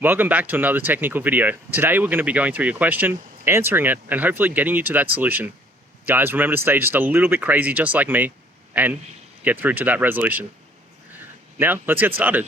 Welcome back to another technical video. Today we're going to be going through your question, answering it, and hopefully getting you to that solution. Guys, remember to stay just a little bit crazy just like me and get through to that resolution. Now, let's get started.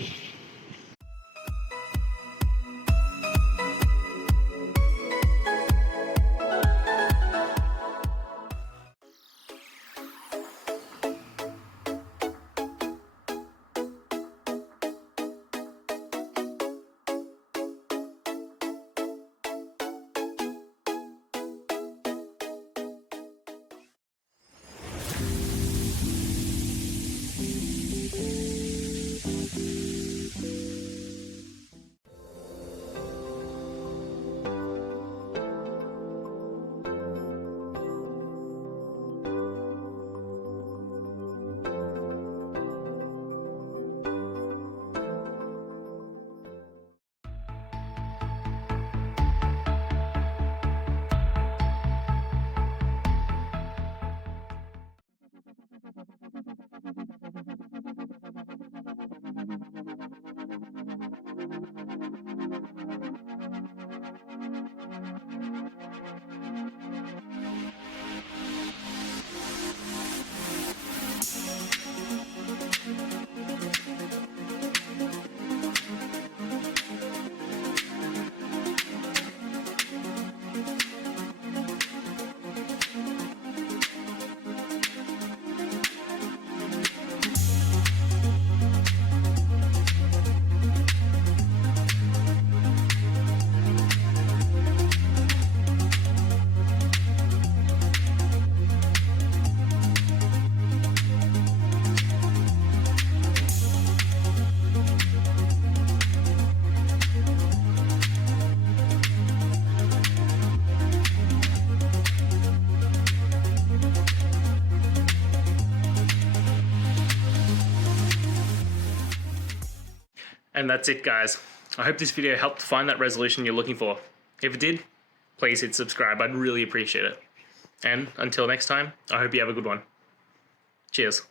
And that's it, guys. I hope this video helped find that resolution you're looking for. If it did, please hit subscribe. I'd really appreciate it. And until next time, I hope you have a good one. Cheers.